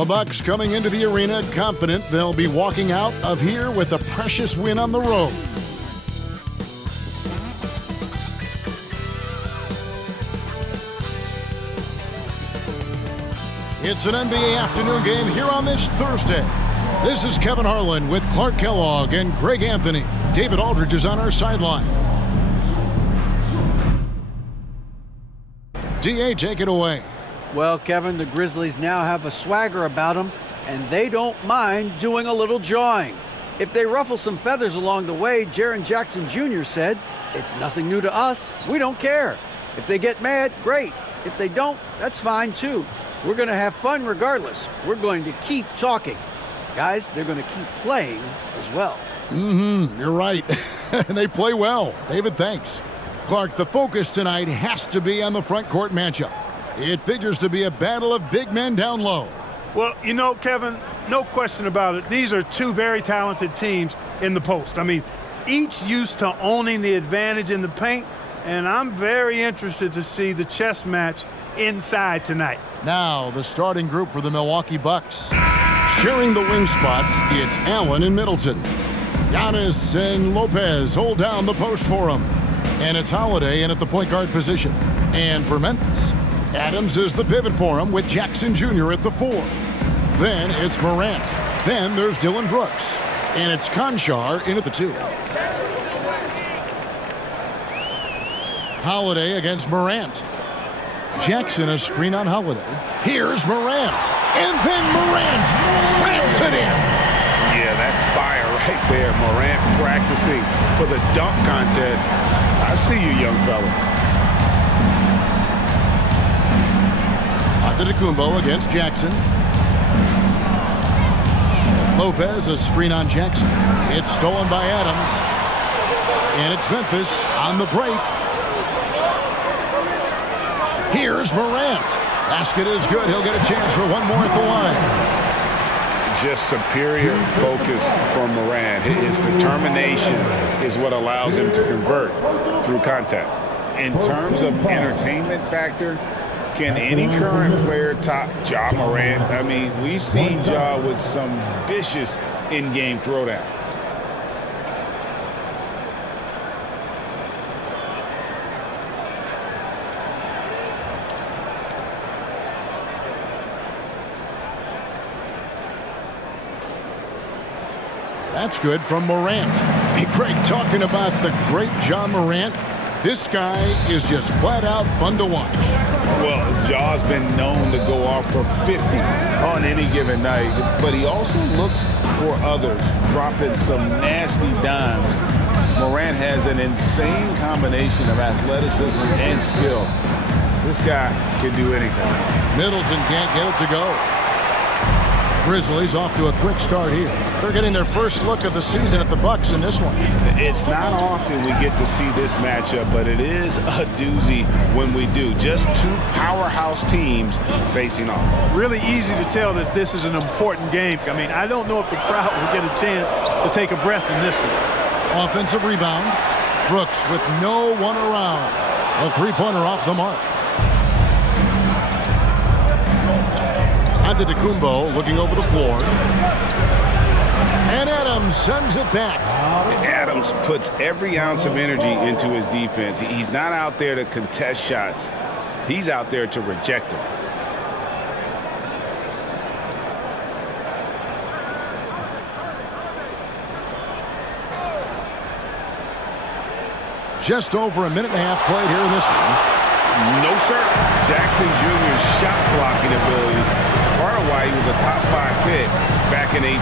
The Bucks coming into the arena confident they'll be walking out of here with a precious win on the road. It's an NBA afternoon game here on this Thursday. This is Kevin Harlan with Clark Kellogg and Greg Anthony. David Aldridge is on our sideline. DA, take it away. Well, Kevin, the Grizzlies now have a swagger about them, and they don't mind doing a little jawing. If they ruffle some feathers along the way, Jaren Jackson Jr. said, "It's nothing new to us. We don't care. If they get mad, great. If they don't, that's fine too. We're going to have fun regardless. We're going to keep talking. Guys, they're going to keep playing as well." You're right. And they play well. David, thanks. Clark, the focus tonight has to be on the front court matchup. It figures to be a battle of big men down low. Well, you know, Kevin, no question about it. These are two very talented teams in the post. I mean, each used to owning the advantage in the paint, and I'm very interested to see the chess match inside tonight. Now, the starting group for the Milwaukee Bucks. Sharing the wing spots, it's Allen and Middleton. Giannis and Lopez hold down the post for him. And it's Holiday in at the point guard position. And for Memphis, Adams is the pivot for him with Jackson Jr. at the 4. Then it's Morant. Then there's Dylan Brooks. And it's Konchar in at the 2. Holiday against Morant. Jackson a screen on Holiday. Here's Morant. And then Morant slams it in. Yeah, that's fire right there. Morant practicing for the dunk contest. I see you, young fella. Antetokounmpo against Jackson. Lopez a screen on Jackson. It's stolen by Adams. And it's Memphis on the break. Here's Morant. Basket is good. He'll get a chance for one more at the line. Just superior focus from Morant. His determination is what allows him to convert through contact. In terms of entertainment factor, can any current player top Ja Morant? I mean, we've seen Ja with some vicious in-game throwdown. That's good from Morant. Hey, Craig, talking about the great Ja Morant, this guy is just flat out fun to watch. Well, Ja's been known to go off for 50 on any given night, but he also looks for others, dropping some nasty dimes. Morant has an insane combination of athleticism and skill. This guy can do anything. Middleton can't get it to go. Grizzlies off to a quick start here. They're getting their first look of the season at the Bucks in this one. It's not often we get to see this matchup, but it is a doozy when we do. Just two powerhouse teams facing off. Really easy to tell that this is an important game. I mean, I don't know if the crowd will get a chance to take a breath in this one. Offensive rebound. Brooks with no one around. A three-pointer off the mark. Antetokounmpo looking over the floor. And Adams sends it back. Adams puts every ounce of energy into his defense. He's not out there to contest shots. He's out there to reject them. Just over a minute and a half played here in this one. No, sir. Jackson Jr.'s shot blocking abilities, part of why he was a top 5 pick back in 18.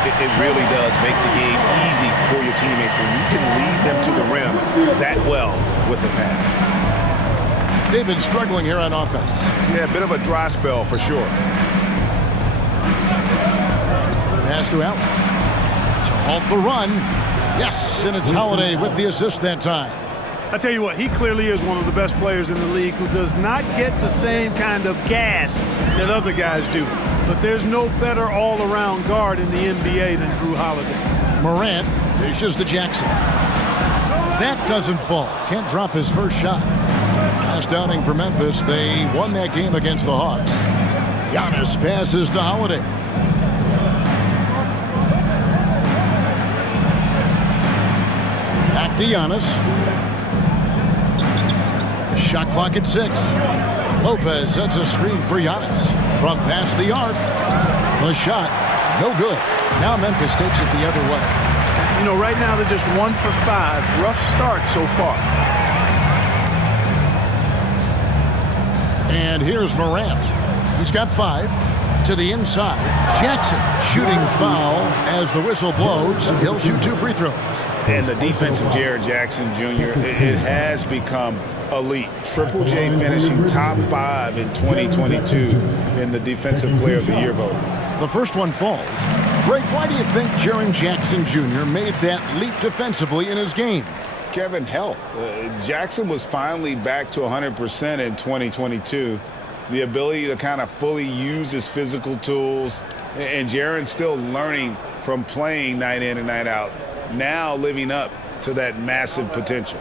It really does make the game easy for your teammates when you can lead them to the rim that well with the pass. They've been struggling here on offense. Yeah, a bit of a dry spell for sure. Pass to Allen. To halt the run. Yes, and it's Holiday with the assist that time. I tell you what, he clearly is one of the best players in the league who does not get the same kind of gas that other guys do. But there's no better all-around guard in the NBA than Drew Holiday. Morant dishes to Jackson. That doesn't fall. Can't drop his first shot. Last outing for Memphis, they won that game against the Hawks. Giannis passes to Holiday. Back to Giannis. Shot clock at 6. Lopez sets a screen for Giannis. From past the arc. The shot, no good. Now Memphis takes it the other way. You know, right now they're just 1 for 5. Rough start so far. And here's Morant. He's got 5. To the inside. Jackson shooting foul as the whistle blows. He'll shoot 2 free throws. And the defense of Jaren Jackson Jr., it has become elite. Triple J finishing top 5 in 2022 in the Defensive Player of the Year vote. The first one falls. Greg, why do you think Jaren Jackson Jr. made that leap defensively in his game? Kevin, health. Jackson was finally back to 100% in 2022. The ability to kind of fully use his physical tools. And Jaren's still learning from playing night in and night out. Now living up to that massive potential.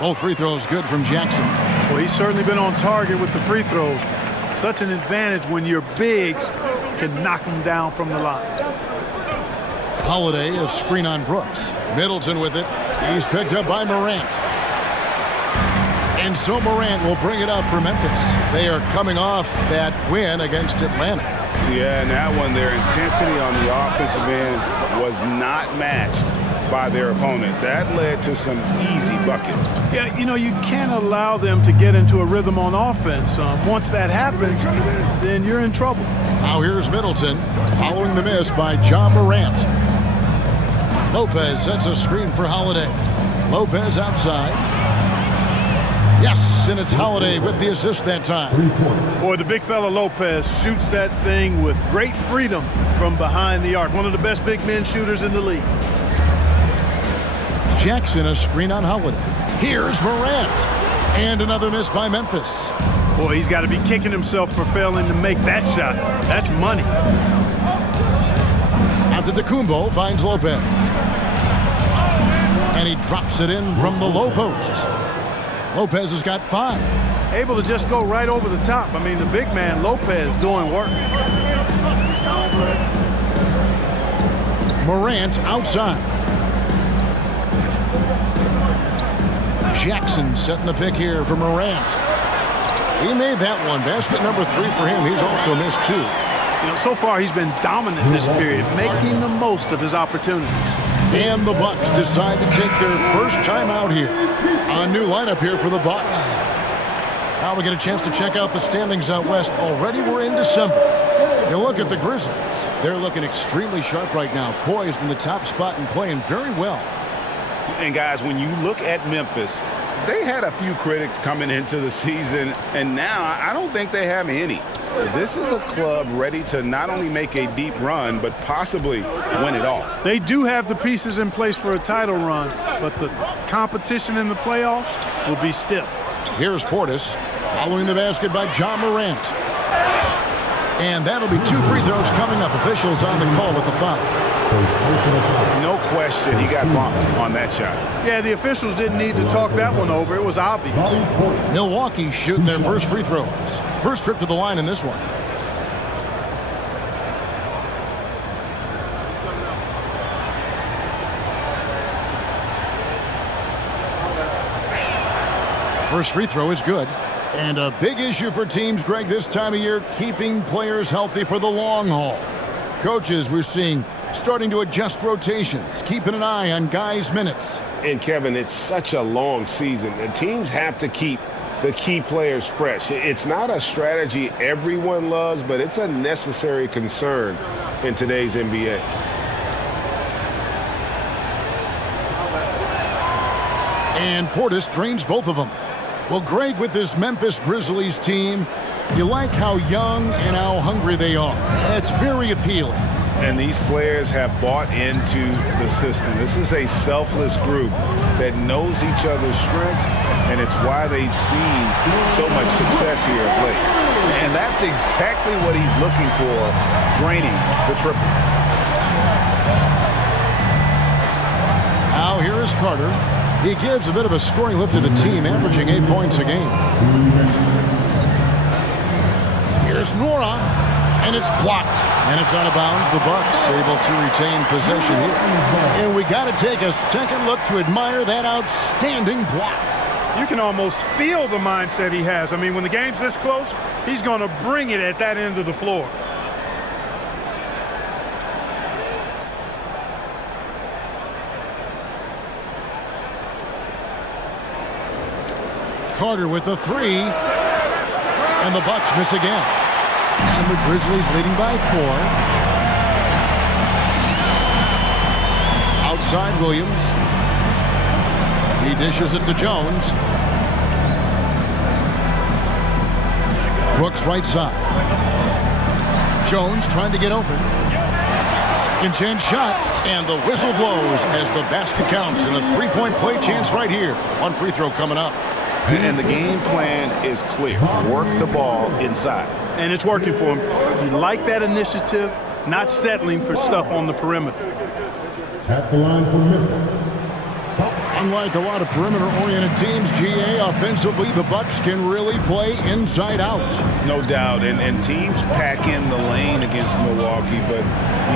Both free throws good from Jackson. Well, he's certainly been on target with the free throws. Such an advantage when your bigs can knock them down from the line. Holiday, a screen on Brooks. Middleton with it. He's picked up by Morant. And so Morant will bring it up for Memphis. They are coming off that win against Atlanta. Yeah, and that one, their intensity on the offensive end was not matched by their opponent. That led to some easy buckets. Yeah, you know, you can't allow them to get into a rhythm on offense. Once that happens, then you're in trouble. Now here's Middleton, following the miss by John Morant. Lopez sets a screen for Holiday. Lopez outside. Yes, and it's Holiday with the assist that time. Boy, the big fella Lopez shoots that thing with great freedom from behind the arc. One of the best big men shooters in the league. Jackson, a screen on Holiday. Here's Morant. And another miss by Memphis. Boy, he's got to be kicking himself for failing to make that shot. That's money. Antetokounmpo finds Lopez. And he drops it in from the low post. Lopez has got 5. Able to just go right over the top. I mean, the big man, Lopez, doing work. Morant outside. Jackson setting the pick here for Morant. He made that one. Basket number 3 for him. He's also missed 2. You know, so far he's been dominant this period, making the most of his opportunities. And the Bucks decide to take their first time out here. A new lineup here for the Bucks. Now we get a chance to check out the standings out west. Already we're in December. You look at the Grizzlies. They're looking extremely sharp right now, poised in the top spot and playing very well. And guys, when you look at Memphis, they had a few critics coming into the season, and now I don't think they have any. This is a club ready to not only make a deep run, but possibly win it all. They do have the pieces in place for a title run, but the competition in the playoffs will be stiff. Here's Portis, following the basket by John Morant. And that'll be 2 free throws coming up. Officials on the call with the foul. No question he got bumped on that shot. Yeah, the officials didn't need to talk that one over. It was obvious. Milwaukee shooting their first free throws. First trip to the line in this one. First free throw is good. And a big issue for teams, Greg, this time of year, keeping players healthy for the long haul. Coaches, we're seeing starting to adjust rotations, keeping an eye on guys' minutes. And, Kevin, it's such a long season. The teams have to keep the key players fresh. It's not a strategy everyone loves, but it's a necessary concern in today's NBA. And Portis drains both of them. Well, Greg, with this Memphis Grizzlies team, you like how young and how hungry they are. It's very appealing. And these players have bought into the system. This is a selfless group that knows each other's strengths, and it's why they've seen so much success here of late. And that's exactly what he's looking for, draining the triple. Now here is Carter. He gives a bit of a scoring lift to the team, averaging 8 points a game. Here's Nora, and it's blocked. And it's out of bounds. The Bucks able to retain possession here. And we got to take a second look to admire that outstanding block. You can almost feel the mindset he has. I mean, when the game's this close, he's going to bring it at that end of the floor. Carter with the three. And the Bucks miss again. And the Grizzlies leading by 4. Outside Williams. He dishes it to Jones. Brooks right side. Jones trying to get open. Second chance shot. And the whistle blows as the basket counts. And a three-point play chance right here. One free throw coming up. And the game plan is clear. Work the ball inside. And it's working for him. He liked that initiative, not settling for stuff on the perimeter. At the line for Memphis. Unlike a lot of perimeter-oriented teams, GA, offensively, the Bucks can really play inside out. No doubt. And teams pack in the lane against Milwaukee, but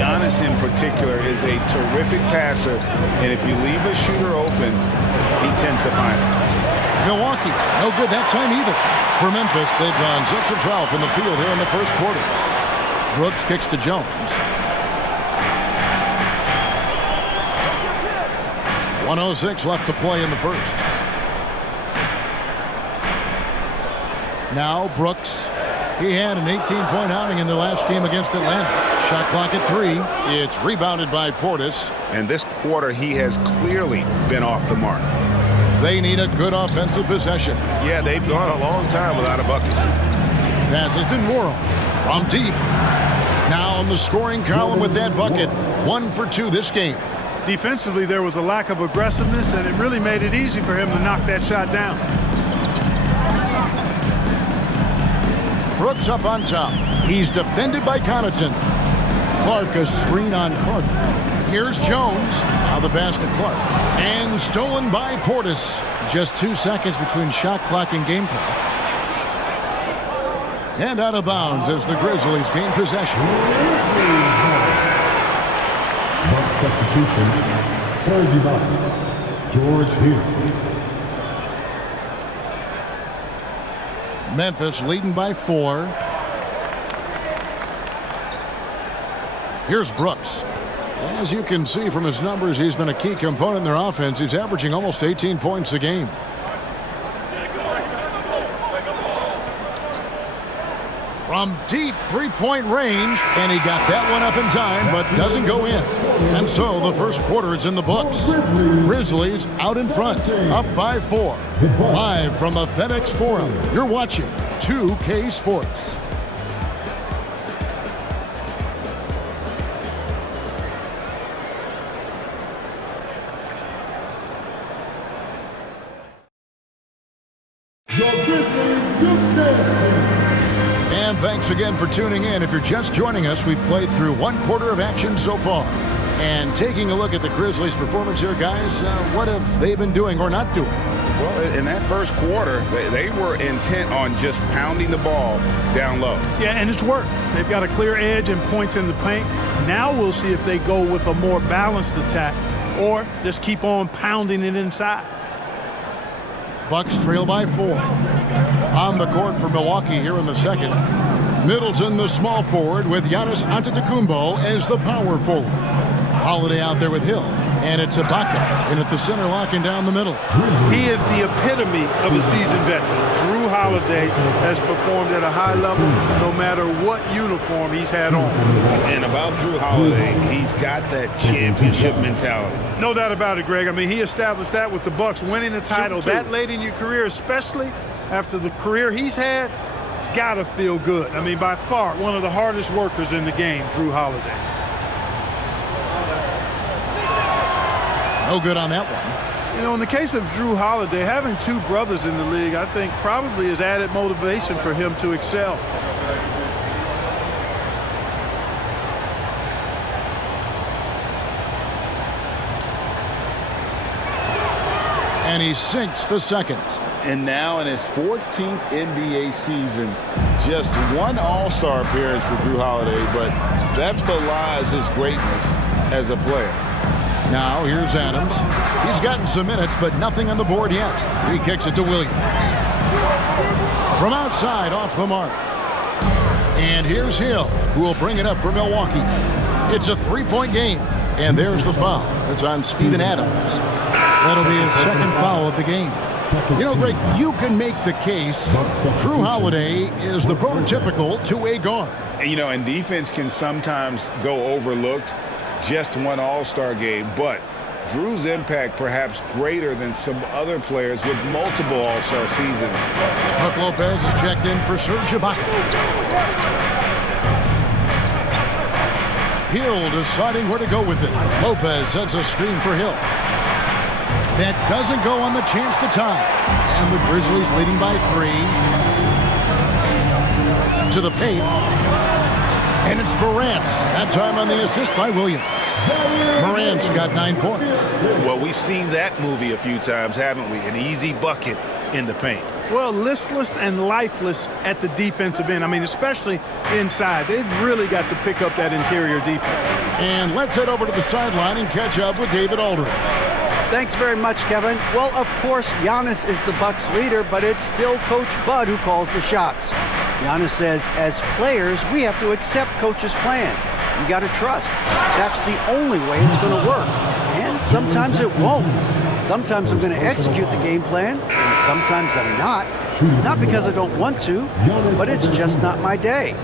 Giannis in particular is a terrific passer. And if you leave a shooter open, he tends to find it. Milwaukee, no good that time either. For Memphis, they've gone 6 of 12 from the field here in the first quarter. Brooks kicks to Jones. 1:06 left to play in the first. Now Brooks. He had an 18-point outing in their last game against Atlanta. Shot clock at 3. It's rebounded by Portis. And this quarter, he has clearly been off the mark. They need a good offensive possession. Yeah, they've gone a long time without a bucket. Passes to Noro from deep. Now on the scoring column with that bucket. 1 for 2 this game. Defensively, there was a lack of aggressiveness, and it really made it easy for him to knock that shot down. Brooks up on top. He's defended by Connaughton. Clark a screen on Carter. Here's Jones. Now the pass to Clark. And stolen by Portis. Just 2 seconds between shot clock and game clock. And out of bounds as the Grizzlies gain possession. Buck substitution. Serge is out. George Hill. Memphis leading by 4. Here's Brooks. As you can see from his numbers, he's been a key component in their offense. He's averaging almost 18 points a game. From deep three-point range, and he got that one up in time, but doesn't go in. And so the first quarter is in the books. Grizzlies out in front, up by 4. Live from the FedEx Forum, you're watching 2K Sports. And thanks again for tuning in. If you're just joining us, we've played through 1 quarter of action so far. And taking a look at the Grizzlies' performance here, guys, what have they been doing or not doing? Well, in that first quarter, they were intent on just pounding the ball down low. Yeah, and it's worked. They've got a clear edge and points in the paint. Now we'll see if they go with a more balanced attack or just keep on pounding it inside. Bucks trail by 4. On the court for Milwaukee here in the second. Middleton, the small forward, with Giannis Antetokounmpo as the power forward. Holiday out there with Hill. And it's Ibaka in at the center, locking down the middle. He is the epitome of a seasoned veteran. Drew Holiday has performed at a high level no matter what uniform he's had on. And about Drew Holiday, he's got that championship mentality. No doubt about it, Greg. I mean, he established that with the Bucks winning a title that late in your career, especially after the career he's had. It's got to feel good. I mean, by far, one of the hardest workers in the game, Drew Holiday. No good on that one. You know, in the case of Drew Holiday, having 2 brothers in the league, I think probably is added motivation for him to excel. And he sinks the second. And now in his 14th NBA season, Just one All-Star appearance for Drew Holiday, but that belies his greatness as a player. Now here's Adams. He's gotten some minutes, but nothing on the board yet. He kicks it to Williams. From outside, off the mark. And here's Hill, who will bring it up for Milwaukee. It's a three-point game, and there's the foul. It's on Steven Adams. That'll be his second foul of the game. You know, Greg, you can make the case Drew Holiday is the prototypical two-way guard. And, you know, and defense can sometimes go overlooked. Just one All-Star game, but Drew's impact perhaps greater than some other players with multiple All-Star seasons. Brook Lopez is checked in for Serge Ibaka. Hill deciding where to go with it. Lopez sets a screen for Hill. That doesn't go on the chance to tie. And the Grizzlies leading by 3. To the paint. And it's Morant. That time on the assist by Williams. Morant's got 9 points. Well, we've seen that movie a few times, haven't we? An easy bucket in the paint. Well, listless and lifeless at the defensive end. I mean, especially inside. They've really got to pick up that interior defense. And let's head over to the sideline and catch up with David Aldridge. Thanks very much, Kevin. Well, of course, Giannis is the Bucks leader, but it's still Coach Bud who calls the shots. Giannis says, as players, we have to accept Coach's plan. You got to trust. That's the only way it's going to work. And sometimes it won't. Sometimes I'm going to execute the game plan, and sometimes I'm not. Not because I don't want to, but it's just not my day.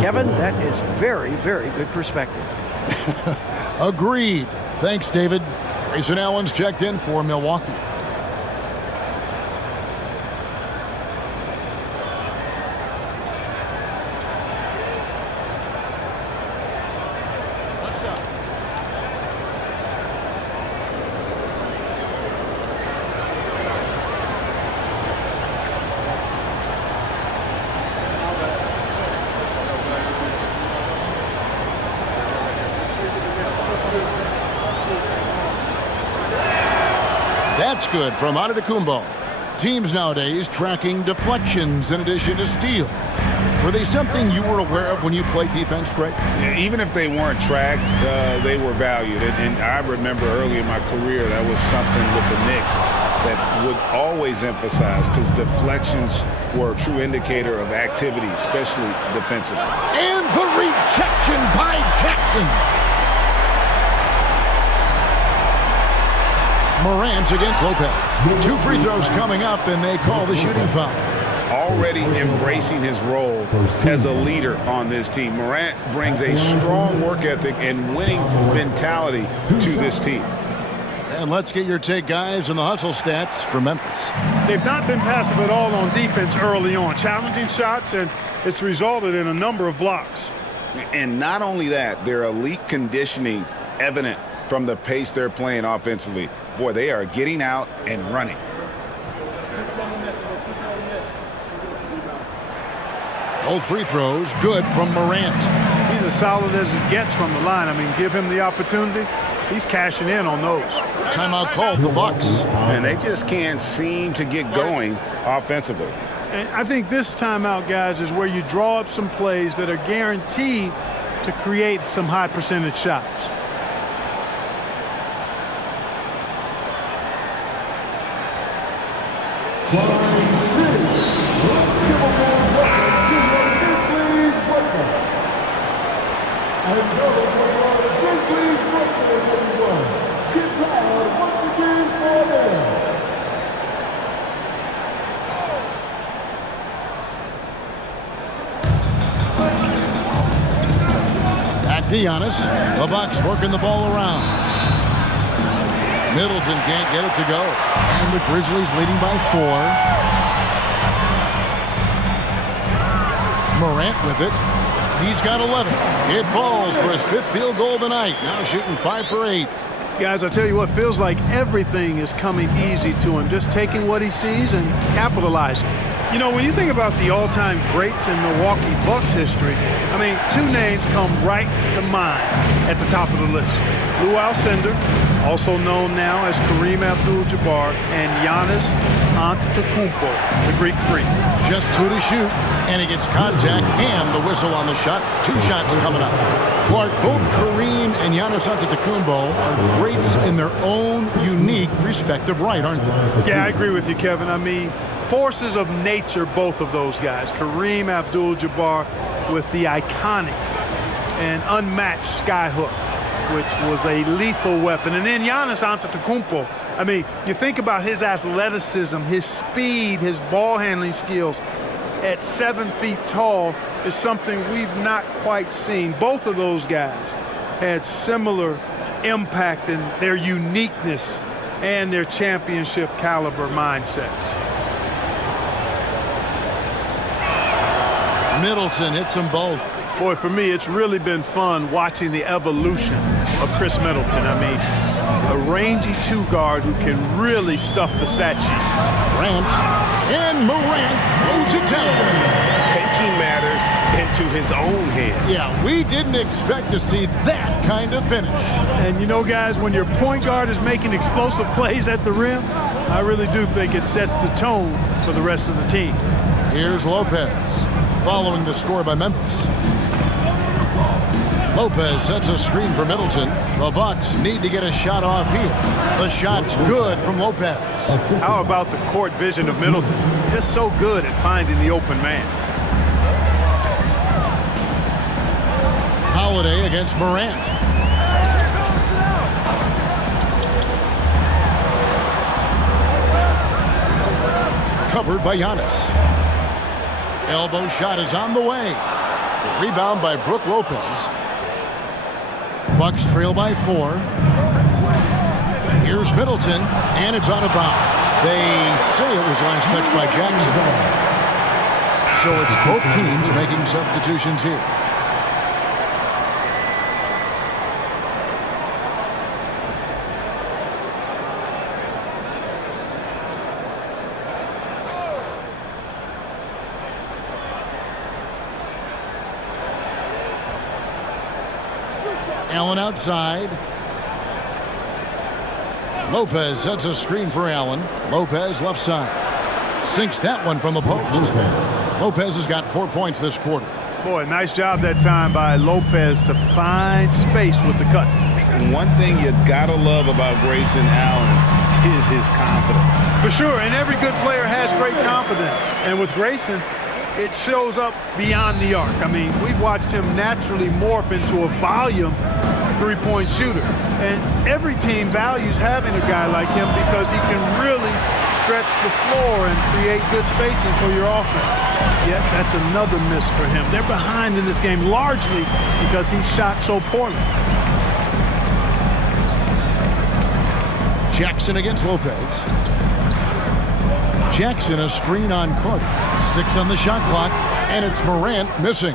Kevin, that is very, very good perspective. Agreed. Thanks, David. Grayson Allen's checked in for Milwaukee. That's good from Antetokounmpo. Teams nowadays tracking deflections in addition to steals. Were they something you were aware of when you played defense, Greg? Yeah, even if they weren't tracked, they were valued. And I remember early in my career, that was something with the Knicks that would always emphasize, because deflections were a true indicator of activity, especially defensively. And the rejection by Jackson. Morant against Lopez. 2 free throws coming up, and they call the shooting foul. Already embracing his role as a leader on this team. Morant brings a strong work ethic and winning mentality to this team. And let's get your take, guys, on the hustle stats for Memphis. They've not been passive at all on defense early on. Challenging shots, and it's resulted in a number of blocks. And not only that, their elite conditioning evident from the pace they're playing offensively. Boy, they are getting out and running. Both free throws good from Morant. He's as solid as it gets from the line. I mean, give him the opportunity. He's cashing in on those. Timeout called, the Bucks. And they just can't seem to get going offensively. And I think this timeout, guys, is where you draw up some plays that are guaranteed to create some high percentage shots. Back to Giannis. The Bucks working the ball around. Middleton can't get it to go. And the Grizzlies leading by 4. Morant with it. He's got 11. It falls for his 5th field goal of the night. Now shooting 5 for 8. Guys, I tell you what, feels like everything is coming easy to him. Just taking what he sees and capitalizing. You know, when you think about the all-time greats in Milwaukee Bucks history, I mean, 2 names come right to mind at the top of the list. Lou Alcindor, also known now as Kareem Abdul-Jabbar, and Giannis Antetokounmpo, the Greek Freak. Just 2 to shoot, and he gets contact and the whistle on the shot. 2 shots coming up. Clark, both Kareem and Giannis Antetokounmpo are greats in their own unique respective right, aren't they? Yeah, I agree with you, Kevin. I mean, forces of nature, both of those guys. Kareem Abdul-Jabbar with the iconic and unmatched skyhook, which was a lethal weapon. And then Giannis Antetokounmpo. I mean, you think about his athleticism, his speed, his ball handling skills at 7 feet tall is something we've not quite seen. Both of those guys had similar impact in their uniqueness and their championship caliber mindsets. Middleton hits them both. Boy, for me, it's really been fun watching the evolution of Chris Middleton. I mean, a rangy 2 guard who can really stuff the stat sheet. Morant, and Morant throws it down. Taking matters into his own hands. Yeah, we didn't expect to see that kind of finish. And you know, guys, when your point guard is making explosive plays at the rim, I really do think it sets the tone for the rest of the team. Here's Lopez, following the score by Memphis. Lopez sets a screen for Middleton. The Bucks need to get a shot off here. The shot's good from Lopez. How about the court vision of Middleton? Just so good at finding the open man. Holiday against Morant. Covered by Giannis. Elbow shot is on the way. The rebound by Brook Lopez. Bucks trail by 4. Here's Middleton, and it's out of bounds. They say it was last touched by Jackson. So it's both teams making substitutions here. Allen outside. Lopez sets a screen for Allen. Lopez left side. Sinks that one from the post. Lopez has got 4 points this quarter. Boy, nice job that time by Lopez to find space with the cut. One thing you gotta love about Grayson Allen is his confidence. For sure, and every good player has great confidence. And with Grayson, it shows up beyond the arc. I mean, we've watched him naturally morph into a volume three-point shooter. And every team values having a guy like him because he can really stretch the floor and create good spacing for your offense. Yet that's another miss for him. They're behind in this game largely because he shot so poorly. Jackson against Lopez. Jackson a screen on Carter. 6 on the shot clock, and it's Morant missing.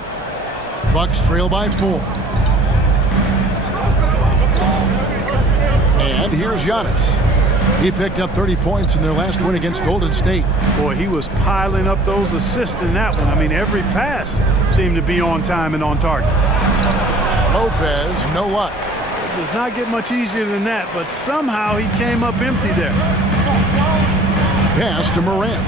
Bucks trail by 4. And here's Giannis. He picked up 30 points in their last win against Golden State. Boy, he was piling up those assists in that one. I mean, every pass seemed to be on time and on target. Lopez, no luck. It does not get much easier than that, but somehow he came up empty there. Pass to Morant.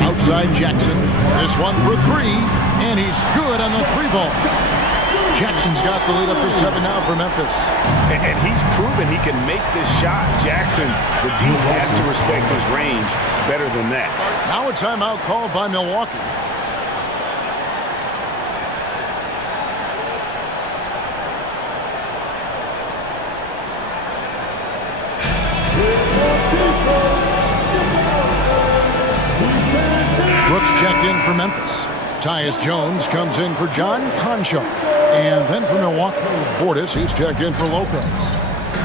Outside Jackson. This one for 3, and he's good on the 3-ball. Jackson's got the lead up to 7 now for Memphis. And he's proven he can make this shot. Jackson, the D has to respect his range better than that. Now a timeout called by Milwaukee. Brooks checked in for Memphis. Tyus Jones comes in for John Concho. And then for Milwaukee, Portis, he's checked in for Lopez.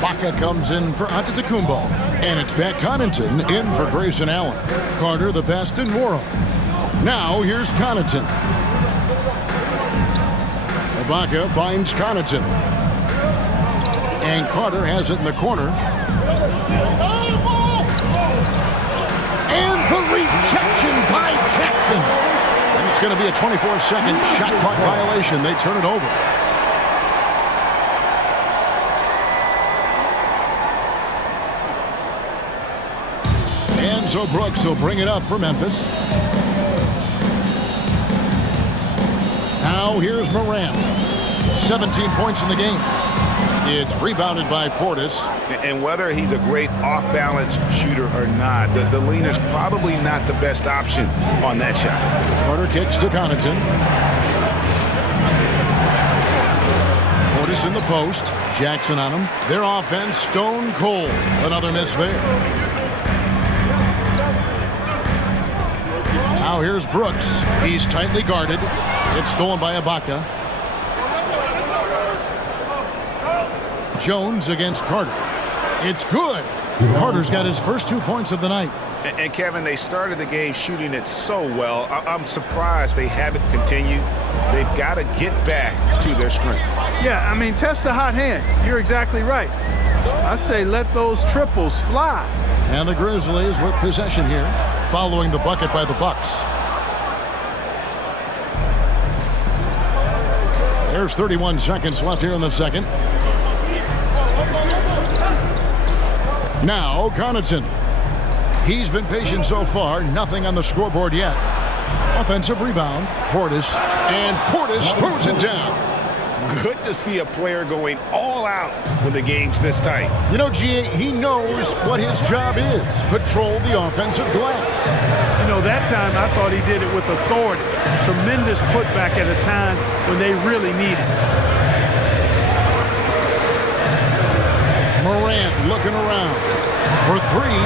Baca comes in for Antetokounmpo. And it's Pat Connaughton in for Grayson Allen. Carter the best in world. Now here's Connaughton. Ibaka finds Connaughton. And Carter has it in the corner. And The rejection by Jackson. And it's going to be a 24-second shot clock violation. They turn it over. And so Brooks will bring it up for Memphis. Now here's Morant. 17 points in the game. It's rebounded by Portis. And whether he's a great off-balance shooter or not, the lean is probably not the best option on that shot. Carter kicks to Connaughton. Portis in the post. Jackson on him. Their offense stone cold. Another miss there. Now here's Brooks. He's tightly guarded. It's stolen by Ibaka. Jones against Carter. It's good. Carter's got his first 2 points of the night. And Kevin, they started the game shooting it so well. I'm surprised they haven't continued. They've got to get back to their strength. Yeah, I mean, test the hot hand. You're exactly right. I say let those triples fly. And the Grizzlies with possession here, following the bucket by the Bucks. There's 31 seconds left here in the second. Now, Connaughton. He's been patient so far. Nothing on the scoreboard yet. Offensive rebound. Portis. And Portis throws it down. Good to see a player going all out when the game's this tight. You know, GA, he knows what his job is. Patrol the offensive glass. You know, that time I thought he did it with authority. Tremendous putback at a time when they really need it. Morant looking around for three.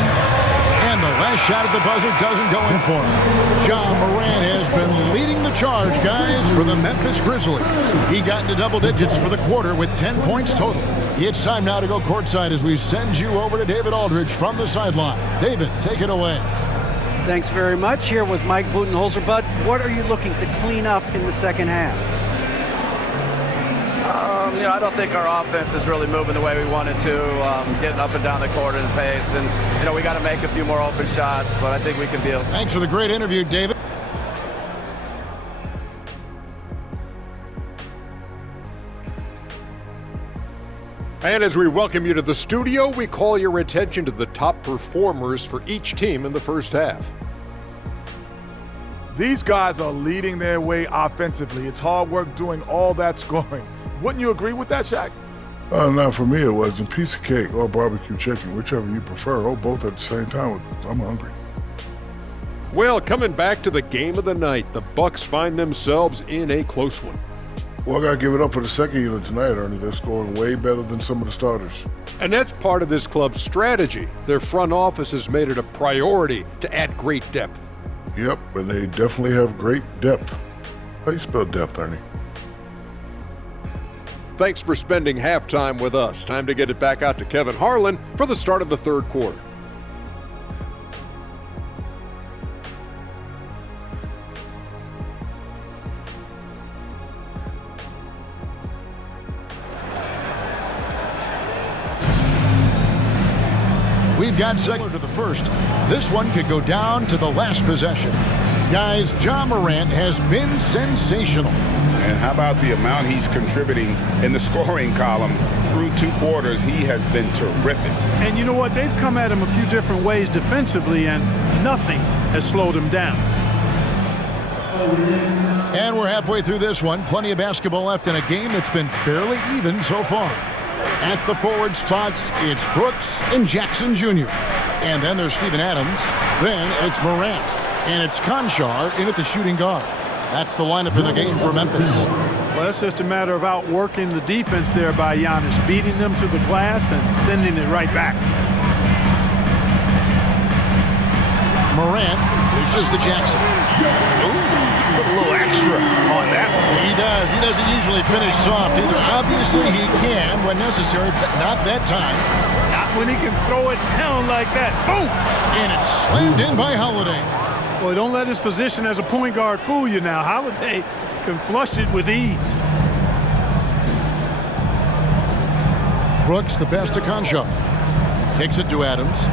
And the last shot at the buzzer doesn't go in for him. John Morant has been leading the charge, guys, for the Memphis Grizzlies. He got into double digits for the quarter with 10 points total. It's time now to go courtside as we send you over to David Aldridge from the sideline. David, take it away. Thanks very much. Here with Mike Budenholzer. Bud, what are you looking to clean up in the second half? You know, I don't think our offense is really moving the way we wanted to, getting up and down the court at a pace. And, you know, we got to make a few more open shots, but I think we can be. Thanks for the great interview, David. And as we welcome you to the studio, we call your attention to the top performers for each team in the first half. These guys are leading their way offensively. It's hard work doing all that scoring. Wouldn't you agree with that, Shaq? Not for me, it wasn't. Piece of cake or barbecue chicken, whichever you prefer, or both at the same time. I'm hungry. Well, coming back to the game of the night, the Bucks find themselves in a close one. Well, I got to give it up for the second unit tonight, Ernie. They're scoring way better than some of the starters. And that's part of this club's strategy. Their front office has made it a priority to add great depth. Yep, and they definitely have great depth. How you spell depth, Ernie? Thanks for spending halftime with us. Time to get it back out to Kevin Harlan for the start of the third quarter. We've got second to the first. This one could go down to the last possession. Guys, John Morant has been sensational. And how about the amount he's contributing in the scoring column through 2 quarters? He has been terrific. And you know what? They've come at him a few different ways defensively, and nothing has slowed him down. And we're halfway through this one. Plenty of basketball left in a game that's been fairly even so far. At the forward spots, it's Brooks and Jackson Jr. And then there's Steven Adams. Then it's Morant. And it's Conchar in at the shooting guard. That's the lineup in the game for Memphis. Well, it's just a matter of outworking the defense there by Giannis, beating them to the glass and sending it right back. Morant reaches to Jackson. Ooh, put a little extra on that one. He does. He doesn't usually finish soft either. Obviously, he can when necessary, but not that time. Not when he can throw it down like that. Boom! And it's slammed in by Holiday. Well, don't let his position as a point guard fool you now. Holiday can flush it with ease. Brooks, the pass to Conchar. Kicks it to Adams.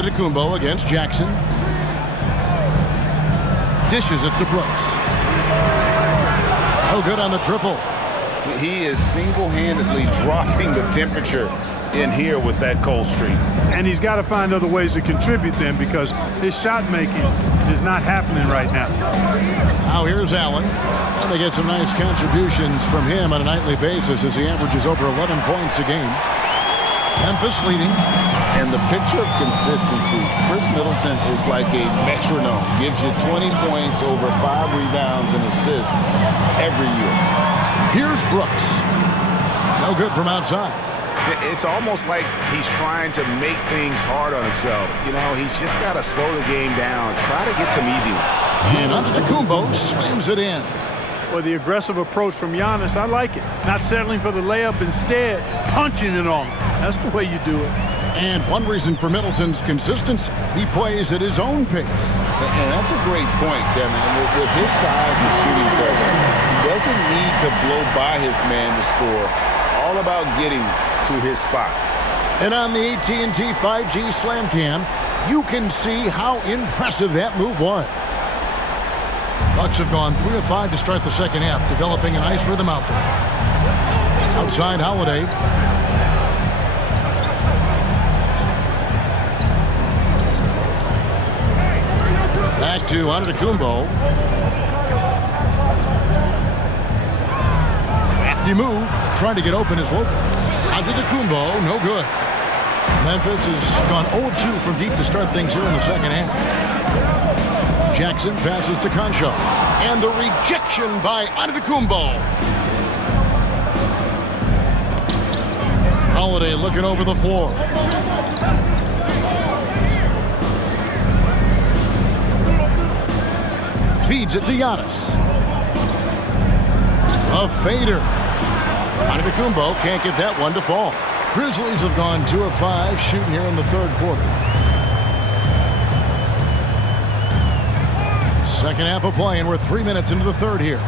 Antetokounmpo against Jackson. Dishes it to Brooks. No good on the triple. He is single-handedly dropping the temperature in here with that cold streak. And he's got to find other ways to contribute then, because his shot making is not happening right now. Now here's Allen. And they get some nice contributions from him on a nightly basis as he averages over 11 points a game. Memphis leading. And the picture of consistency, Chris Middleton is like a metronome. Gives you 20 points, over 5 rebounds and assists every year. Here's Brooks. No good from outside. It's almost like he's trying to make things hard on himself. You know, he's just got to slow the game down, try to get some easy ones. And Antetokounmpo slams it in. Well, the aggressive approach from Giannis, I like it. Not settling for the layup, instead punching it on. That's the way you do it. And one reason for Middleton's consistency, he plays at his own pace. And that's a great point, Kevin. With his size and shooting touch, he doesn't need to blow by his man to score. All about getting to his spots. And on the AT&T 5G Slam Cam, you can see how impressive that move was. Bucks have gone 3 of 5 to start the second half, developing a nice rhythm out there. Outside Holiday. Back to Antetokounmpo. Crafty move, trying to get open as Lopez. Antetokounmpo, no good. Memphis has gone 0-2 from deep to start things here in the second half. Jackson passes to Concho. And the rejection by Antetokounmpo. Holiday looking over the floor. Feeds it to Giannis. A fader. Antetokounmpo can't get that one to fall. Grizzlies have gone 2 of 5 shooting here in the third quarter. Second half of play, and we're 3 minutes into the third here.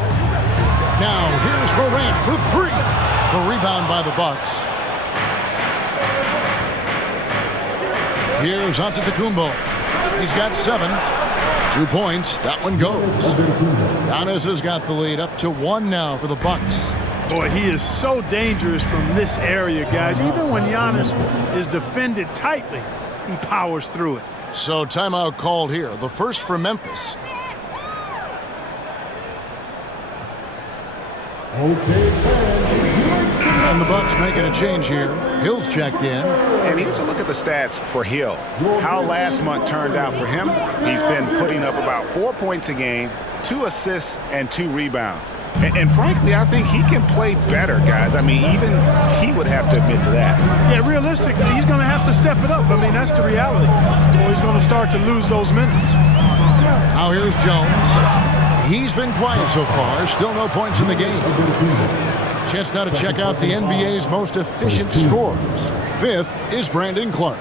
Now here's Morant for 3. The rebound by the Bucks. Here's Antetokounmpo. He's got 7. 2 points. That one goes. Giannis has got the lead up to 1 now for the Bucks. Boy, he is so dangerous from this area, guys. Even when Giannis is defended tightly, he powers through it. So timeout called here. The first for Memphis. And the Bucks making a change here. Hill's checked in. And here's a look at the stats for Hill. How last month turned out for him. He's been putting up about 4 points a game, 2 assists, and 2 rebounds. And frankly, I think he can play better, guys. I mean, even he would have to admit to that. Yeah, realistically, he's going to have to step it up. I mean, that's the reality. Or he's going to start to lose those minutes. Now here's Jones. He's been quiet so far. Still no points in the game. Chance now to check out the NBA's most efficient scorers. 5th is Brandon Clark.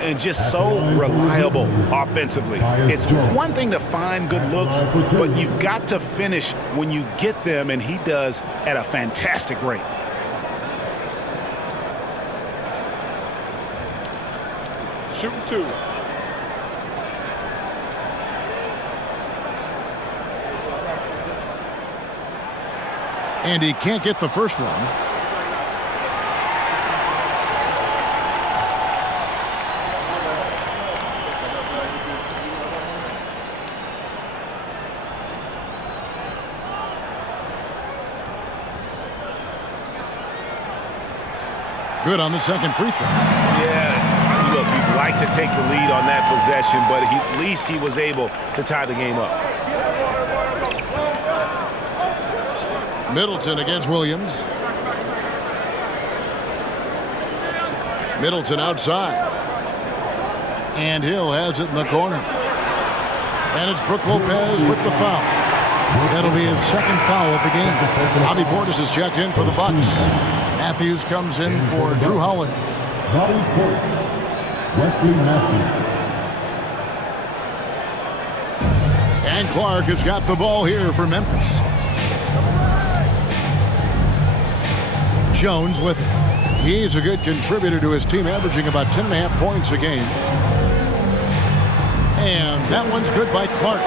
And just so reliable offensively. It's one thing to find good looks, but you've got to finish when you get them, and he does at a fantastic rate. Shooting 2. And he can't get the first one. Good on the second free throw. Yeah, look, you'd like to take the lead on that possession, but at least he was able to tie the game up. Middleton against Williams. Middleton outside. And Hill has it in the corner. And it's Brook Lopez with the foul. That'll be his second foul of the game. Bobby Portis is checked in for the Bucks. Matthews comes in for Drew Holiday. Bobby Portis, Wesley Matthews. And Clark has got the ball here for Memphis. Jones with it. He's a good contributor to his team, averaging about 10.5 points a game. And that one's good by Clark.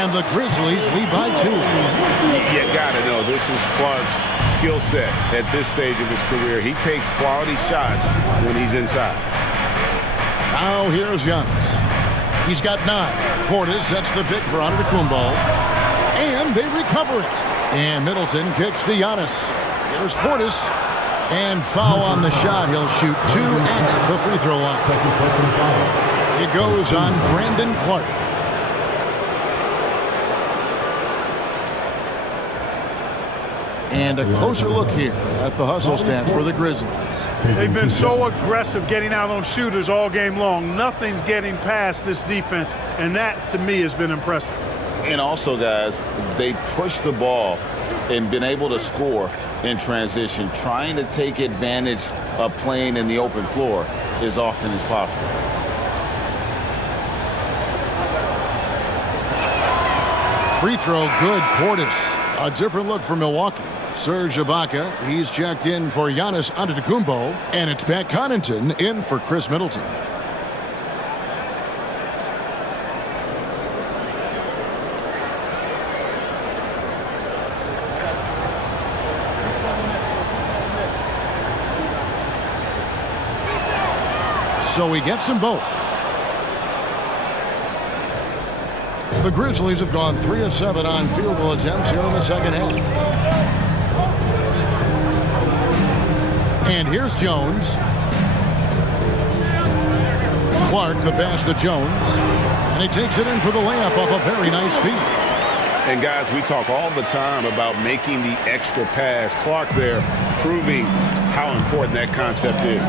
And the Grizzlies lead by 2. You got to know this is Clark's skill set at this stage of his career. He takes quality shots when he's inside. Now here's Giannis. He's got 9. Portis sets the pick for Antetokounmpo. And they recover it. And Middleton kicks to Giannis. Here's Portis. And foul on the shot. He'll shoot 2 at the free throw line. It goes on Brandon Clark. And a closer look here at the hustle stats for the Grizzlies. They've been so aggressive getting out on shooters all game long. Nothing's getting past this defense, and that, to me, has been impressive. And also, guys, they push the ball and been able to score in transition, trying to take advantage of playing in the open floor as often as possible. Free throw good, Portis. A different look for Milwaukee. Serge Ibaka, he's checked in for Giannis Antetokounmpo, and it's Pat Connaughton in for Chris Middleton. So he gets them both. The Grizzlies have gone 3 of 7 on field goal attempts here in the second half. And here's Jones. Clark, the pass to Jones. And he takes it in for the layup off a very nice feed. And guys, we talk all the time about making the extra pass. Clark there proving how important that concept is.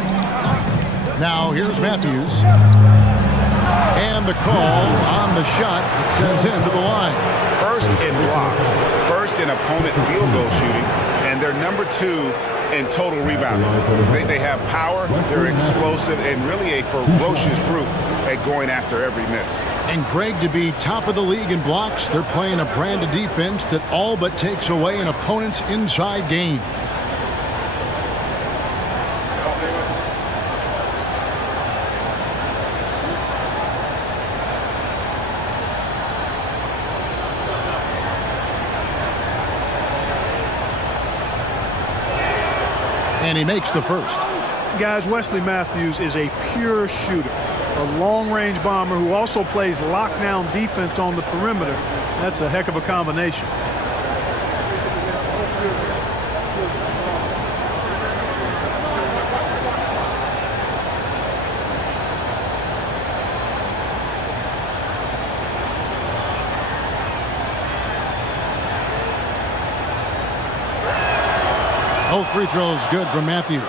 Now here's Matthews. And the call on the shot that sends him to the line. First in blocks, first in opponent field goal shooting, and they're number 2 in total rebounding. They have power, they're explosive, and really a ferocious group at going after every miss. And Greg, to be top of the league in blocks, they're playing a brand of defense that all but takes away an opponent's inside game. And he makes the first. Guys, Wesley Matthews is a pure shooter, a long-range bomber who also plays lockdown defense on the perimeter. That's a heck of a combination. Both free throws good from Matthews.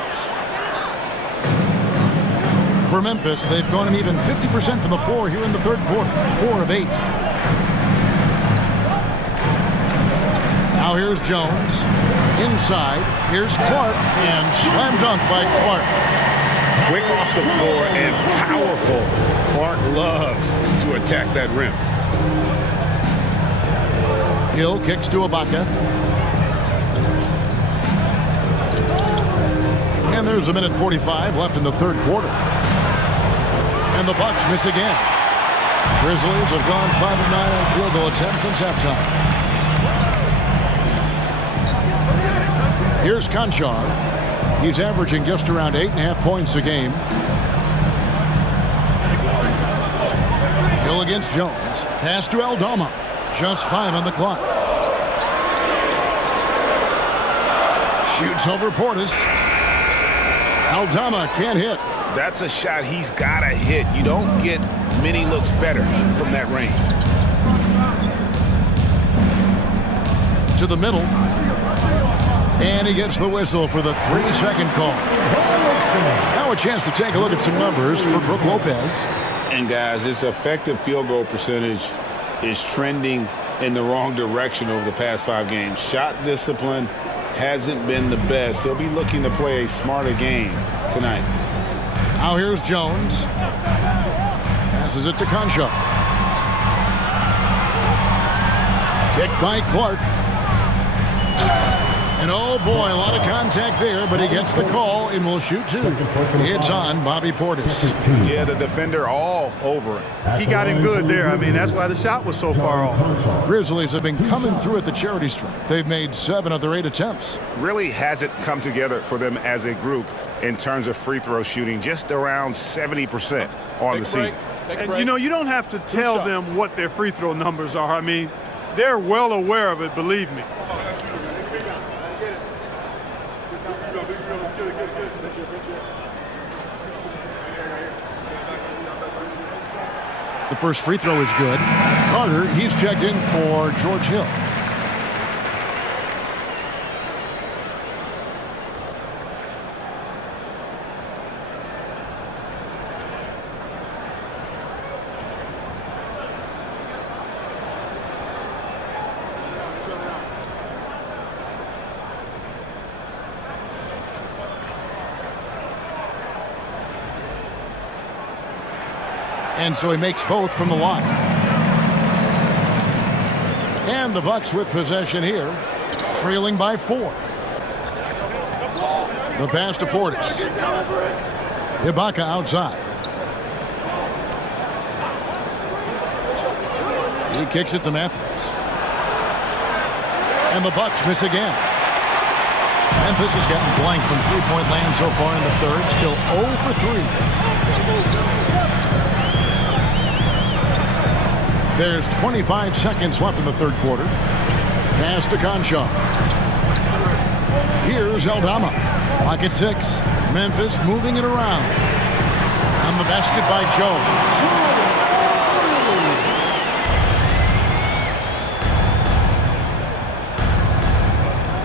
For Memphis, they've gone an even 50% from the floor here in the third quarter. 4 of 8. Now here's Jones. Inside. Here's Clark. And slam dunk by Clark. Quick off the floor and powerful. Clark loves to attack that rim. Hill kicks to Ibaka. And there's 1:45 left in the third quarter. And the Bucks miss again. Grizzlies have gone 5 of 9 on field goal attempts since halftime. Here's Conchar. He's averaging just around 8.5 points a game. Hill against Jones. Pass to Aldama. Just 5 on the clock. Shoots over Portis. Aldama can't hit. That's a shot he's got to hit. You don't get many looks better from that range. To the middle. And he gets the whistle for the 3-second call. Now a chance to take a look at some numbers for Brook Lopez. And guys, his effective field goal percentage is trending in the wrong direction over the past 5 games. Shot discipline hasn't been the best. He'll be looking to play a smarter game tonight. Now here's Jones. Passes it to Conchar. Kicked by Clark. And oh boy, a lot of contact there, but he gets the call and will shoot two. It's on Bobby Portis. Yeah, the defender all over him. He got him good there. I mean, that's why the shot was so far off. Grizzlies have been coming through at the charity stripe. They've made 7 of their 8 attempts. Really hasn't come together for them as a group in terms of free throw shooting, just around 70% on the season. And, you know, you don't have to tell them what their free throw numbers are. I mean, they're well aware of it, believe me. The first free throw is good. Carter, he's checked in for George Hill. And so he makes both from the line. And the Bucks with possession here, trailing by 4. The pass to Portis. Ibaka outside. He kicks it to Matthews. And the Bucks miss again. Memphis has gotten blank from three-point land so far in the third, still 0 for 3. There's 25 seconds left in the third quarter. Pass to Conchar. Here's Aldama. Lock at 6. Memphis moving it around. On the basket by Jones.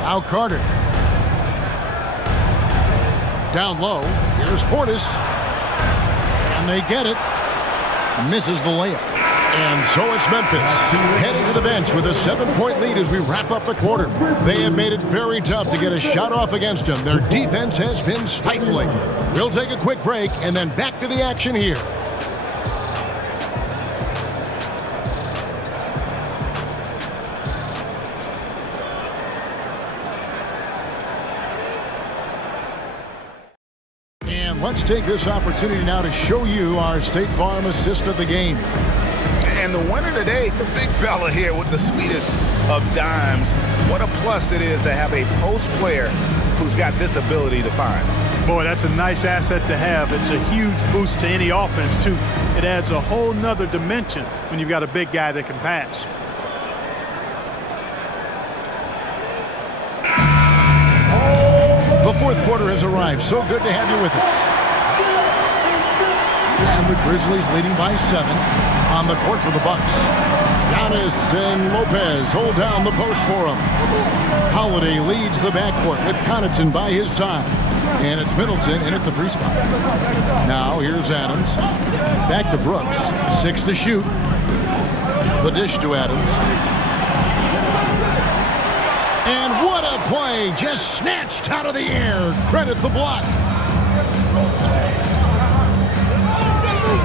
Now Carter. Down low. Here's Portis. And they get it. Misses the layup. And so it's Memphis heading to the bench with a 7-point lead as we wrap up the quarter. They have made it very tough to get a shot off against them. Their defense has been stifling. We'll take a quick break and then back to the action here. And let's take this opportunity now to show you our State Farm assist of the game. And the winner today, the big fella here with the sweetest of dimes. What a plus it is to have a post player who's got this ability to find. Boy, that's a nice asset to have. It's a huge boost to any offense, too. It adds a whole nother dimension when you've got a big guy that can pass. The fourth quarter has arrived. So good to have you with us. And the Grizzlies leading by 7 on the court for the Bucks. Giannis and Lopez hold down the post for him. Holiday leads the backcourt with Connaughton by his side. And it's Middleton in at the 3 spot. Now here's Adams. Back to Brooks. 6 to shoot. The dish to Adams. And what a play! Just snatched out of the air. Credit the block.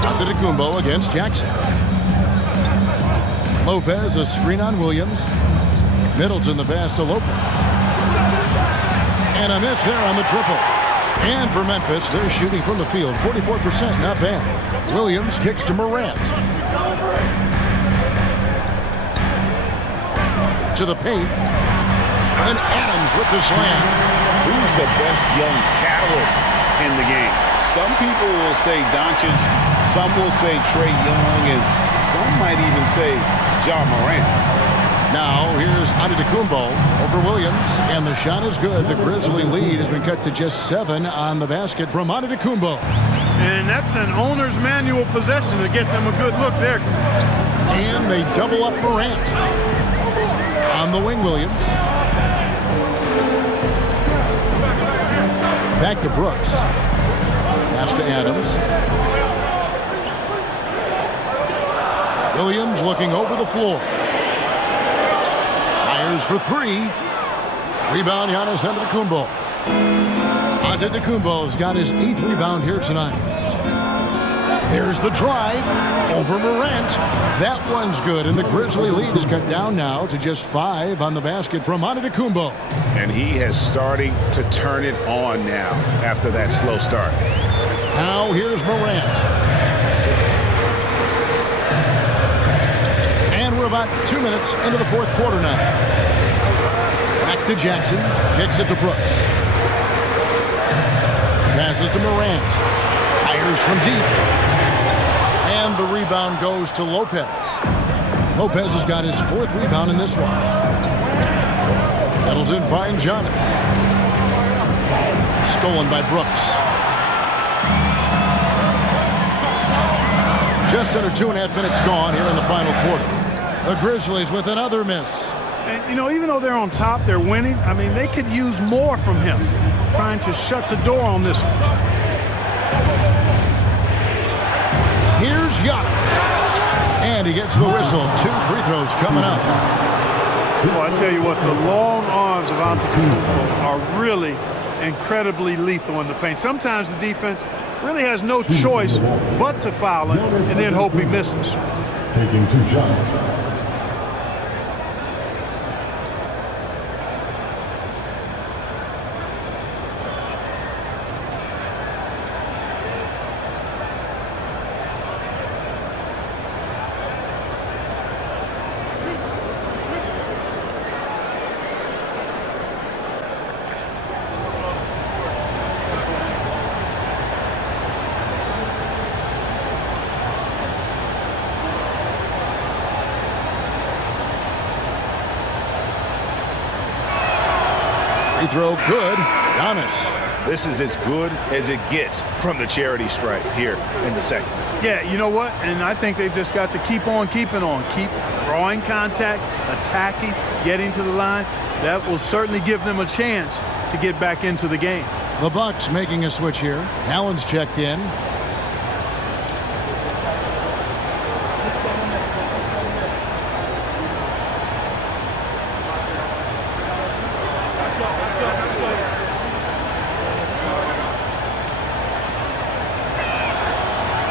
Antetokounmpo against Jackson. Lopez, a screen on Williams. Middleton, the pass to Lopez. And a miss there on the triple. And for Memphis, they're shooting from the field. 44%, not bad. Williams kicks to Morant. To the paint. And Adams with the slam. Who's the best young catalyst in the game? Some people will say Doncic, some will say Trae Young, and some might even say Ja Morant. Now here's Antetokounmpo over Williams, and the shot is good. The Grizzly lead has been cut to just 7 on the basket from Antetokounmpo. And that's an owner's manual possession to get them a good look there. And they double up Morant. On the wing, Williams. Back to Brooks. Pass to Adams. Williams looking over the floor. Fires for 3. Rebound, Giannis Antetokounmpo. Antetokounmpo's got his 8th rebound here tonight. Here's the drive over Morant. That one's good, and the Grizzly lead is cut down now to just 5 on the basket from Antetokounmpo. And he has starting to turn it on now after that slow start. Now here's Morant. And we're about 2 minutes into the fourth quarter now. Back to Jackson. Kicks it to Brooks. Passes to Morant. Fires from deep. And the rebound goes to Lopez. Lopez has got his 4th rebound in this one. Middleton finds Giannis. Stolen by Brooks. Just under 2.5 minutes gone here in the final quarter. The Grizzlies with another miss. And, you know, even though they're on top, they're winning. I mean, they could use more from him, trying to shut the door on this one. Here's Giannis. And he gets the whistle. 2 free throws coming up. Well, I tell you what, the long arms of Antetokounmpo are really incredibly lethal in the paint. Sometimes the defense really has no choice but to foul him and then hope he misses. Taking 2 shots. Free throw good. Giannis. This is as good as it gets from the charity stripe here in the second. Yeah, you know what? And I think they've just got to keep on keeping on. Keep drawing contact, attacking, getting to the line. That will certainly give them a chance to get back into the game. The Bucks making a switch here. Allen's checked in.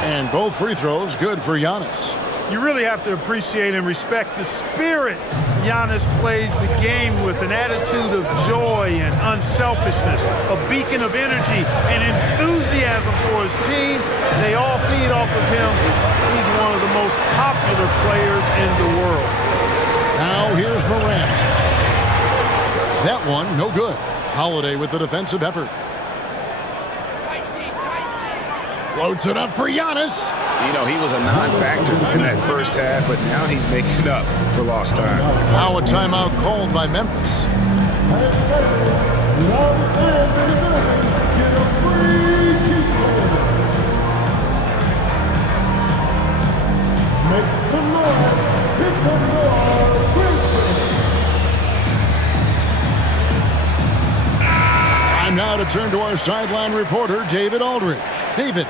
And both free throws good for Giannis. You really have to appreciate and respect the spirit Giannis plays the game with, an attitude of joy and unselfishness, a beacon of energy and enthusiasm for his team. They all feed off of him. He's one of the most popular players in the world. Now here's Morant. That one, no good. Holiday with the defensive effort. Floats it up for Giannis. You know, he was a non-factor in that first half, but now he's making up for lost time. Now a timeout called by Memphis. Make some noise. Pick some noise. Time now to turn to our sideline reporter, David Aldridge. David.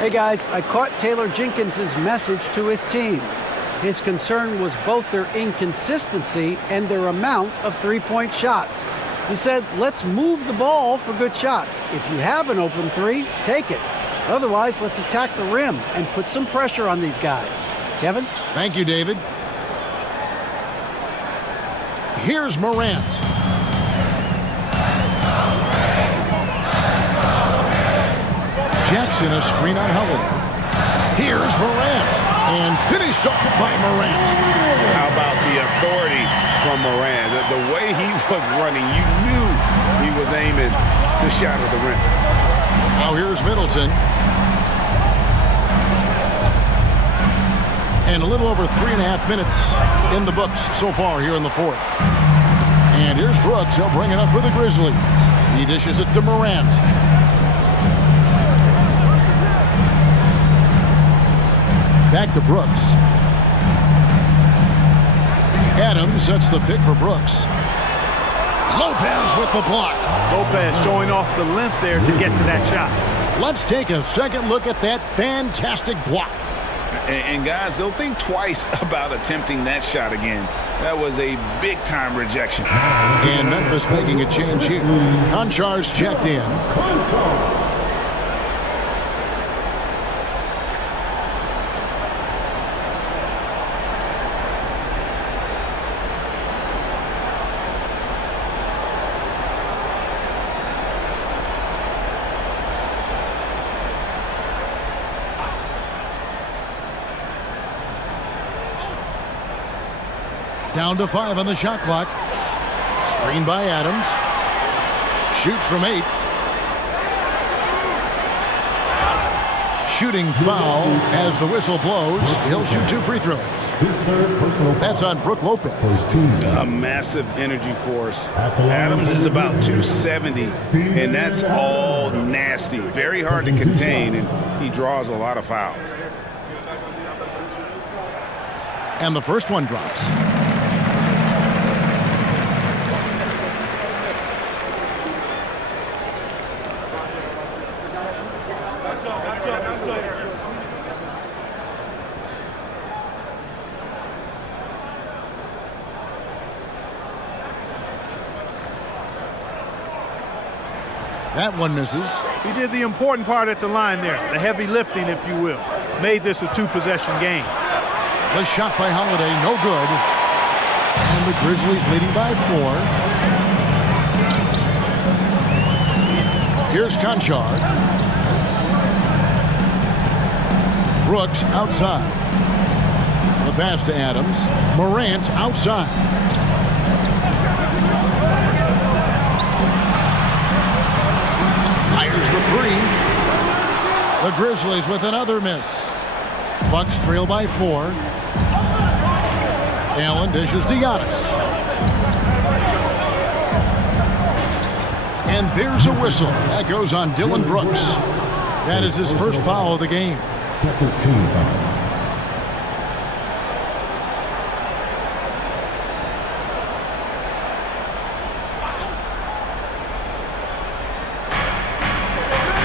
Hey guys, I caught Taylor Jenkins' message to his team. His concern was both their inconsistency and their amount of three-point shots. He said, let's move the ball for good shots. If you have an open three, take it. Otherwise, let's attack the rim and put some pressure on these guys. Kevin? Thank you, David. Here's Morant. Jackson, a screen on Holiday. Here's Morant. And finished off by Morant. How about the authority from Morant? The way he was running, you knew he was aiming to shatter the rim. Now here's Middleton. And a little over 3.5 minutes in the books so far here in the fourth. And here's Brooks. He'll bring it up for the Grizzlies. He dishes it to Morant. Back to Brooks. Adams sets the pick for Brooks. Lopez with the block. Lopez showing off the length there to get to that shot. Let's take a second look at that fantastic block. And guys, they'll think twice about attempting that shot again. That was a big-time rejection. And Memphis making a change here. Konchar's checked in. Down to 5 on the shot clock. Screen by Adams. Shoots from 8. Shooting foul as the whistle blows. He'll shoot 2 free throws. That's on Brook Lopez. A massive energy force. Adams is about 270, and that's all nasty. Very hard to contain, and he draws a lot of fouls. And the first one drops. That one misses. He did the important part at the line there, the heavy lifting, if you will. Made this a 2-possession game. The shot by Holiday, no good. And the Grizzlies leading by 4. Here's Conchar. Brooks outside. The pass to Adams. Morant outside. Fires the 3. The Grizzlies with another miss. Bucks trail by 4. Allen dishes to Giannis. And there's a whistle. That goes on Dylan Brooks. That is his first foul of the game. Second team foul.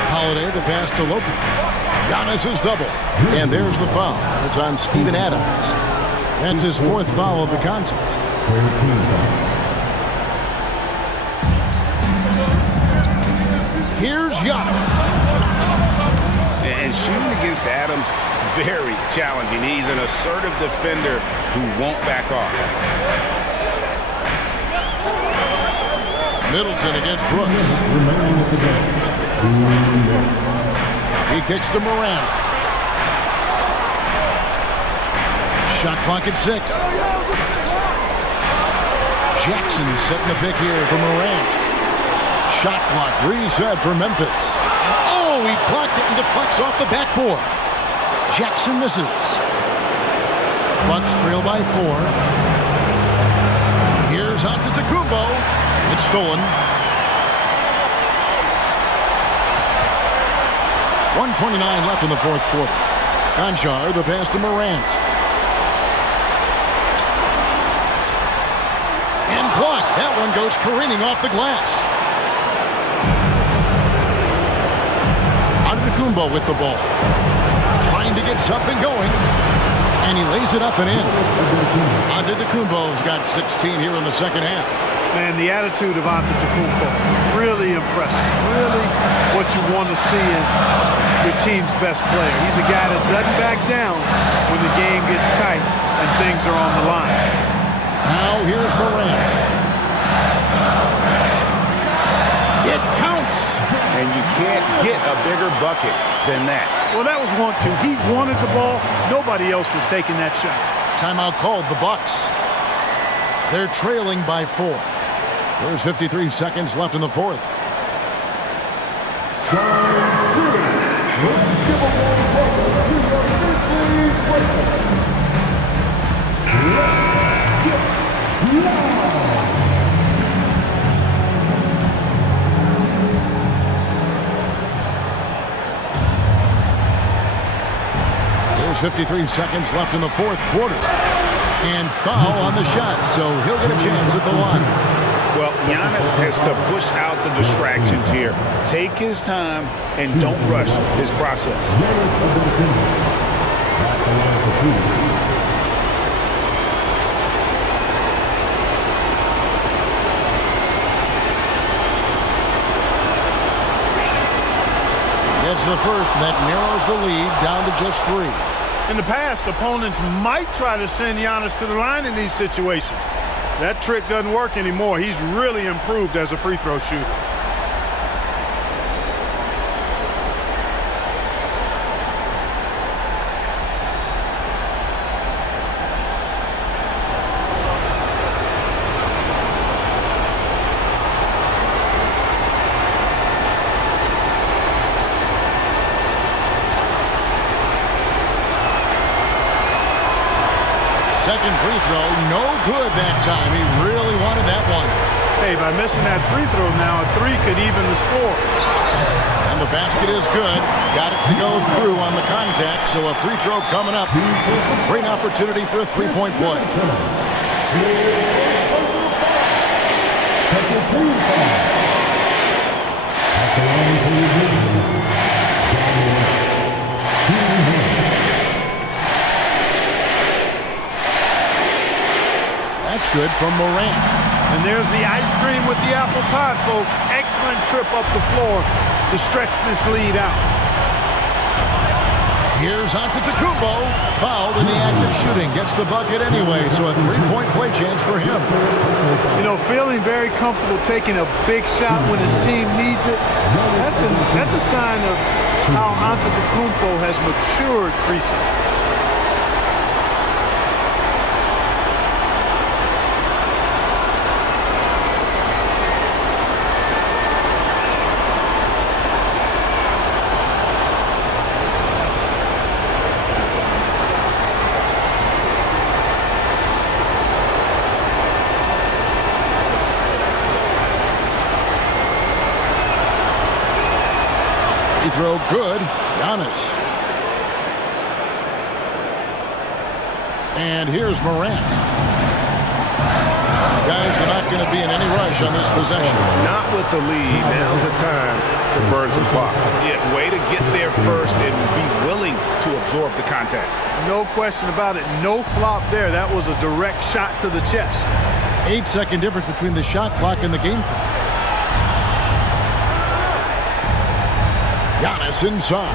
Holiday, the pass to Lopez. Giannis is double. And there's the foul. It's on Steven Adams. That's his 4th foul of the contest. Third team foul. Here's Giannis. And shooting against Adams, very challenging. He's an assertive defender who won't back off. Middleton against Brooks. He kicks to Morant. Shot clock at 6. Jackson setting the pick here for Morant. Shot clock reset for Memphis. Oh, he blocked it and deflects off the backboard. Jackson misses. Bucks trail by 4. Here's Antetokounmpo. It's stolen. 1:29 left in the 4th quarter. Conchar, the pass to Morant. And blocked. That one goes careening off the glass. Antetokounmpo with the ball. Trying to get something going. And he lays it up and in. Antetokounmpo's got 16 here in the second half. Man, the attitude of Antetokounmpo, really impressive. Really what you want to see in your team's best player. He's a guy that doesn't back down when the game gets tight and things are on the line. Now here's Morant. It counts. And you can't get a bigger bucket than that. Well, that was 1-2. He wanted the ball. Nobody else was taking that shot. Timeout called, the Bucks. They're trailing by 4. There's 53 seconds left in the 4th. There's 53 seconds left in the 4th quarter. And foul on the shot, so he'll get a chance at the line. Well, Giannis has to push out the distractions here. Take his time and don't rush his process. It's the first, and that narrows the lead down to just 3. In the past, opponents might try to send Giannis to the line in these situations. That trick doesn't work anymore. He's really improved as a free throw shooter. Second free throw, no good that time. He really wanted that one. Hey, by missing that free throw now, a three could even the score. And the basket is good. Got it to go through on the contact, so a free throw coming up. Great opportunity for a three-point play. Second free throw. At the line for the That's good from Morant. And there's the ice cream with the apple pie, folks. Excellent trip up the floor to stretch this lead out. Here's Antetokounmpo, fouled in the act of shooting. Gets the bucket anyway, so a three-point play chance for him. You know, feeling very comfortable taking a big shot when his team needs it. That's a sign of how Antetokounmpo has matured recently. Throw good. Giannis. And here's Morant. Guys are not going to be in any rush on this possession. Not with the lead. Now's the time to burn some clock. Yeah, way to get there first and be willing to absorb the contact. No question about it. No flop there. That was a direct shot to the chest. 8-second difference between the shot clock and the game clock. Giannis inside.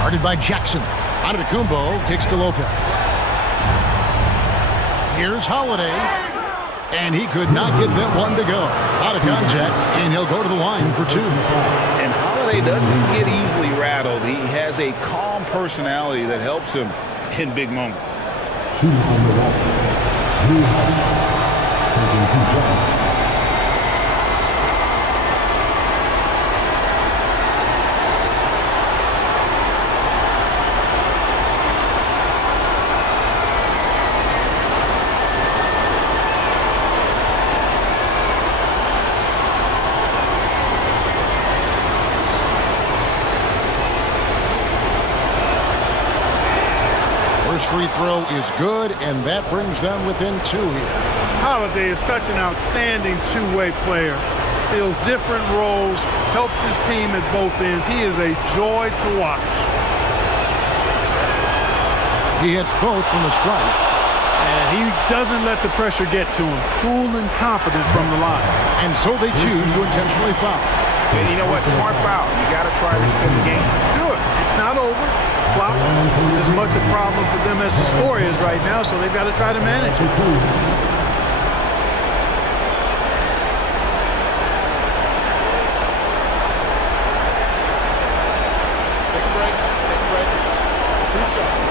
Guarded by Jackson. Antetokounmpo kicks to Lopez. Here's Holiday. And he could not get that one to go. Out of contact, and he'll go to the line for two. And Holiday doesn't get easily rattled. He has a calm personality that helps him in big moments. shooting from the right. Drew Holiday taking 2 shots. Free throw is good, and that brings them within 2 here. Holiday is such an outstanding two-way player. Fills different roles, helps his team at both ends. He is a joy to watch. He hits both from the stripe. And he doesn't let the pressure get to him. Cool and confident from the line. And so they choose to intentionally foul. And you know what? Smart foul. You got to try to extend the game. Sure, it's not over. Clock is as much a problem for them as the score is right now, so they've got to try to manage it. Take a break. 2 shots.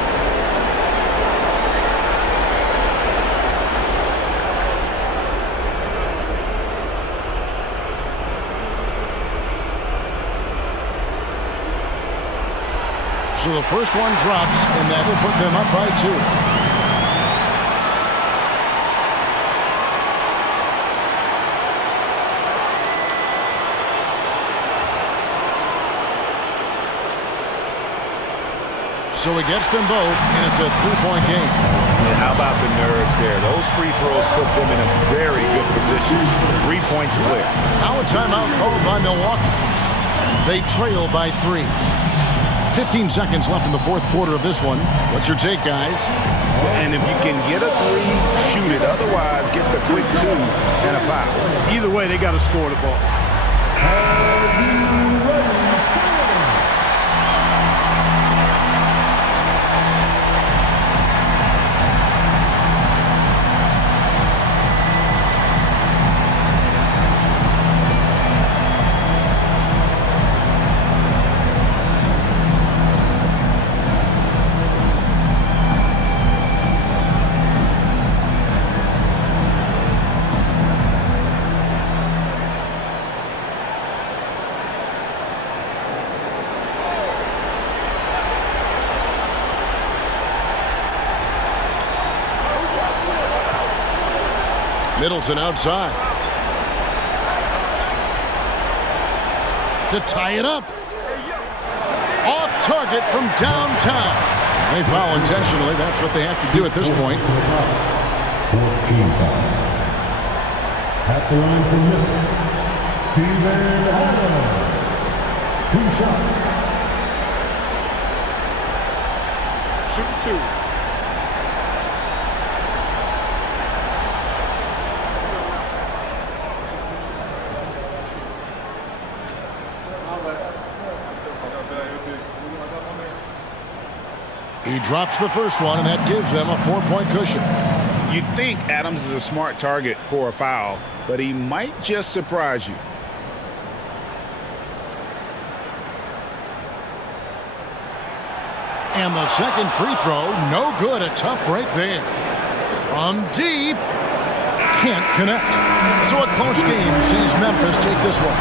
So the first one drops, and that will put them up by 2. So he gets them both, and it's a 3-point game. And how about the nerves there? Those free throws put them in a very good position. 3 points clear. Now a timeout called by Milwaukee. They trail by 3. 15 seconds left in the fourth quarter of this one. What's your take, guys? And if you can get a 3, shoot it. Otherwise, get the quick 2 and a foul. Either way, they got to score the ball. Middleton outside. To tie it up. Off target from downtown. They foul intentionally. That's what they have to do at this point. 14 foul. At the line for Memphis, Steven Adams. 2 shots. Shoot 2. He drops the first one, and that gives them a 4-point cushion. You'd think Adams is a smart target for a foul, but he might just surprise you. And the second free throw, no good. A tough break there. From deep, can't connect. So a close game sees Memphis take this one.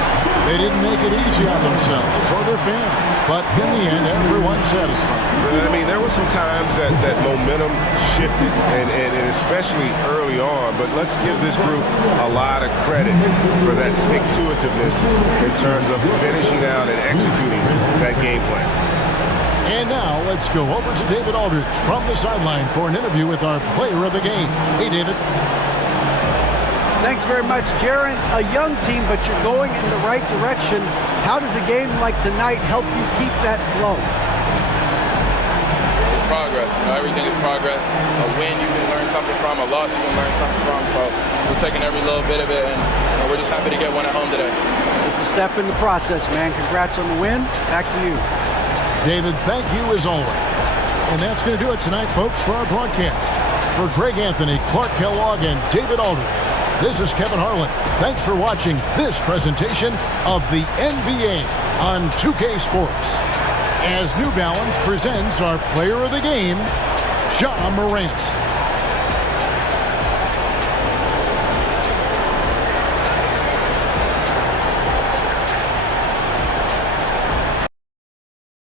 They didn't make it easy on themselves or their fans, but in the end, everyone's satisfied. I mean, there were some times that momentum shifted, and especially early on, but let's give this group a lot of credit for that stick-to-itiveness in terms of finishing out and executing that game plan. And now let's go over to David Aldridge from the sideline for an interview with our player of the game. Hey, David. Thanks very much, Jaron. A young team, but you're going in the right direction. How does a game like tonight help you keep that flow? It's progress. Everything is progress. A win you can learn something from, a loss you can learn something from. So we're taking every little bit of it, and we're just happy to get one at home today. It's a step in the process, man. Congrats on the win. Back to you. David, thank you as always. And that's going to do it tonight, folks, for our broadcast. For Greg Anthony, Clark Kellogg, and David Aldridge, this is Kevin Harlan. Thanks for watching this presentation of the NBA on 2K Sports. As New Balance presents our player of the game, Ja Morant.